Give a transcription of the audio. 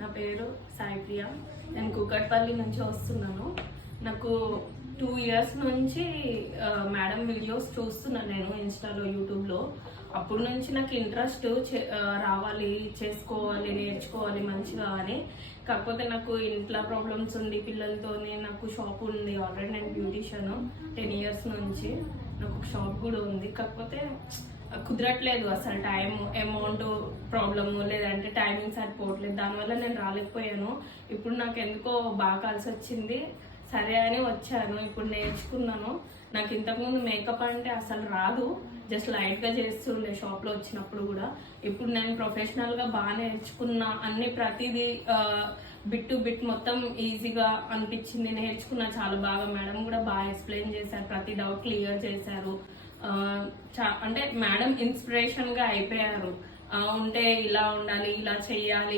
నా పేరు సాయిప్రియ. నేను కూకట్పల్లి నుంచి వస్తున్నాను. నాకు 2 years నుంచి మేడం వీడియోస్ చూస్తున్నాను నేను ఇన్స్టాలో, యూట్యూబ్లో. అప్పటి నుంచి నాకు ఇంట్రెస్ట్ రావాలి, చేసుకోవాలి, నేర్చుకోవాలి మంచిగా అని. కాకపోతే నాకు ఇంట్లో ప్రాబ్లమ్స్ ఉండి పిల్లలతోనే, నాకు షాప్ ఉంది ఆల్రెడీ, నేను బ్యూటీషియన్ 10 years నుంచి. నాకు ఒక షాప్ కూడా ఉంది. కాకపోతే కుదరట్లేదు అసలు, టైం, అమౌంట్ ప్రాబ్లము, లేదంటే టైమింగ్ సరిపోవట్లేదు. దానివల్ల నేను రాలేకపోయాను. ఇప్పుడు నాకు ఎందుకో బాగా కలిసి వచ్చింది, సరే అని వచ్చాను. ఇప్పుడు నేర్చుకున్నాను. నాకు ఇంతకుముందు మేకప్ అంటే అసలు రాదు, జస్ట్ లైట్గా చేస్తుండే షాప్లో వచ్చినప్పుడు కూడా. ఇప్పుడు నేను ప్రొఫెషనల్గా బాగా నేర్చుకున్నా, అన్ని ప్రతిదీ బిట్ టు బిట్ మొత్తం ఈజీగా అనిపించింది. నేర్చుకున్నా చాలా బాగా. మేడం కూడా బాగా ఎక్స్ప్లెయిన్ చేశారు, ప్రతి డౌట్ క్లియర్ చేశారు. అంటే మేడం ఇన్స్పిరేషన్ గా అయిపోయారు. ఉంటే ఇలా ఉండాలి, ఇలా చెయ్యాలి.